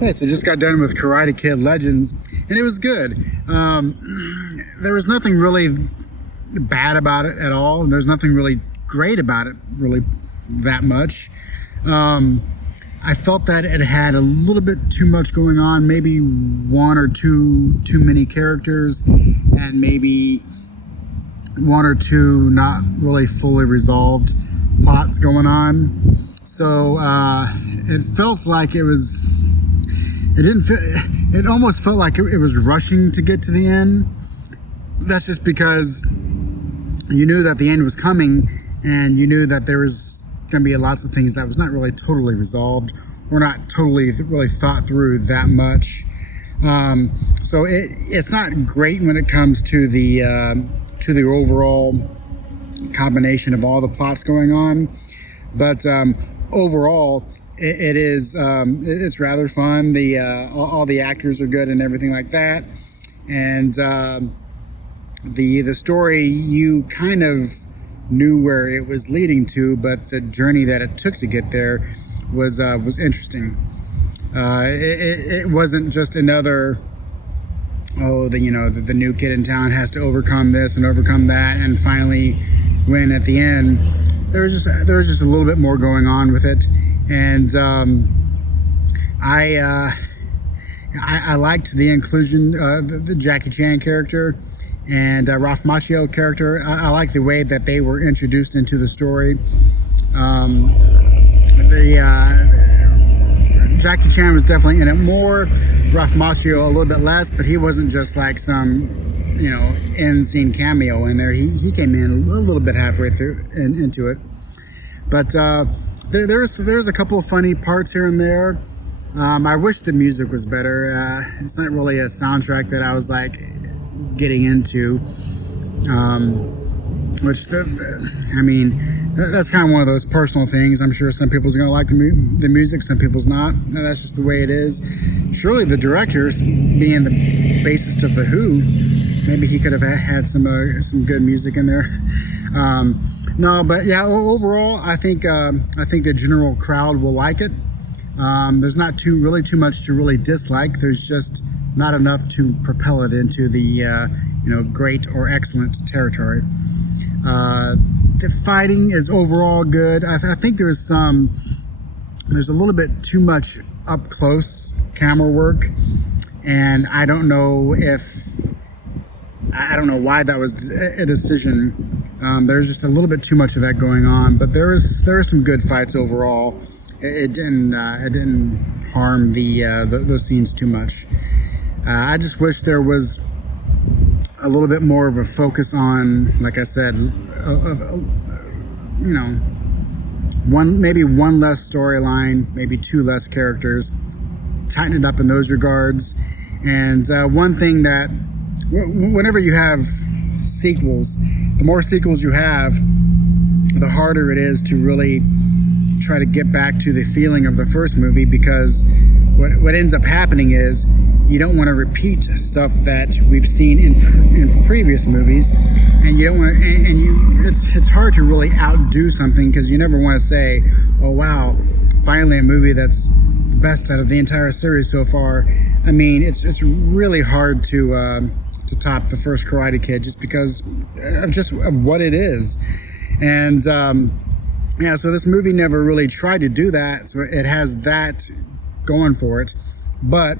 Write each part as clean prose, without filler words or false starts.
Okay, so just got done with Karate Kid Legends, and it was good. There was nothing really bad about it at all. There's nothing really great about it, really, that much. I felt that it had a little bit too much going on, maybe one or two too many characters, and maybe one or two not really fully resolved plots going on. So it felt like it almost felt like it was rushing to get to the end. That's just because you knew that the end was coming, and you knew that there was going to be lots of things that was not really totally resolved or not totally really thought through that much. So it's not great when it comes to the overall combination of all the plots going on, but overall it's rather fun. All the actors are good and everything like that, and the story, you kind of knew where it was leading to, but the journey that it took to get there was interesting. It wasn't just another, the new kid in town has to overcome this and overcome that and finally win at the end. There was just a little bit more going on with it, and I liked the inclusion of the Jackie Chan character and Ralph Macchio character. I like the way that they were introduced into the story. Jackie Chan was definitely in it more, Ralph Macchio a little bit less, but he wasn't just like some end scene cameo in there. He came in a little bit halfway through into it, but there's a couple of funny parts here and there. I wish the music was better. It's not really a soundtrack that I was like getting into, that's kind of one of those personal things. I'm sure some people's gonna like the music, some people's not. That's just the way it is. Surely the directors, being the bassist of The Who, maybe he could have had some good music in there. No, but yeah, overall, I think the general crowd will like it. There's not too much to really dislike. There's just not enough to propel it into the great or excellent territory. The fighting is overall good. I think there's a little bit too much up close camera work, and I don't know why that was a decision. There's just a little bit too much of that going on, but there are some good fights overall. It didn't harm those scenes too much. I just wish there was a little bit more of a focus on, like I said, maybe one less storyline, maybe two less characters, tighten it up in those regards. And one thing that, whenever you have sequels, the more sequels you have, the harder it is to really try to get back to the feeling of the first movie, because what ends up happening is you don't want to repeat stuff that we've seen in previous movies, and you don't want to, it's hard to really outdo something, because you never want to say, oh wow, finally a movie that's the best out of the entire series so far. I mean, it's really hard to top the first Karate Kid, just because of what it is. And so this movie never really tried to do that, so it has that going for it, but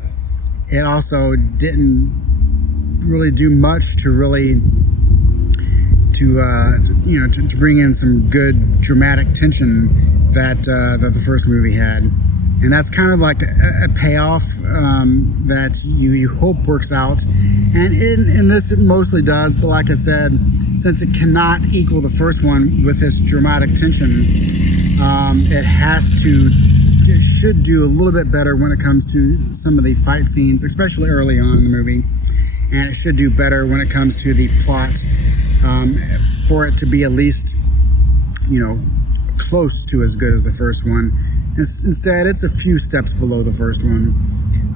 it also didn't really do much to really to bring in some good dramatic tension that the first movie had. And that's kind of like a payoff that you hope works out, and in this it mostly does. But like I said, since it cannot equal the first one with this dramatic tension, it should do a little bit better when it comes to some of the fight scenes, especially early on in the movie, and it should do better when it comes to the plot, for it to be at least close to as good as the first one. Instead, it's a few steps below the first one.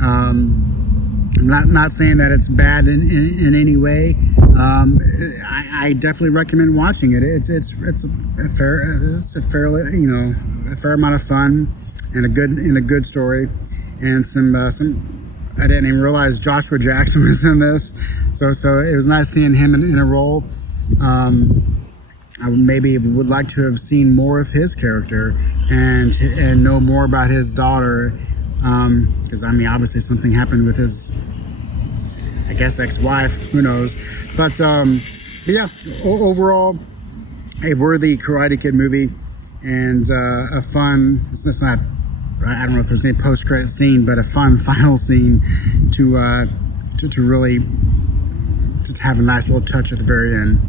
I'm not saying that it's bad in any way. I definitely recommend watching it. It's a fair amount of fun and a good story. and some I didn't even realize Joshua Jackson was in this, so it was nice seeing him in a role. I maybe would like to have seen more of his character and know more about his daughter, because I mean, obviously something happened with his, I guess, ex-wife, who knows. But yeah, overall, a worthy Karate Kid movie, and a fun, it's not, I don't know if there's any post-credit scene, but a fun final scene to really to have a nice little touch at the very end.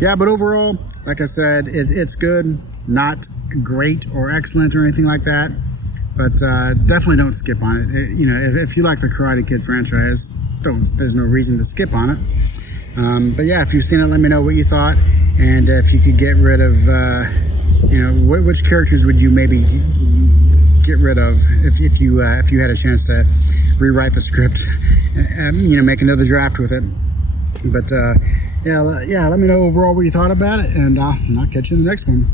Yeah, but overall, like I said, it's good, not great or excellent or anything like that, but definitely don't skip on it. You know, if you like the Karate Kid franchise, there's no reason to skip on it. But yeah, if you've seen it, let me know what you thought, and if you could get rid of, you know, which characters would you maybe get rid of if you had a chance to rewrite the script, you know, make another draft with it. But yeah, let me know overall what you thought about it, and I'll catch you in the next one.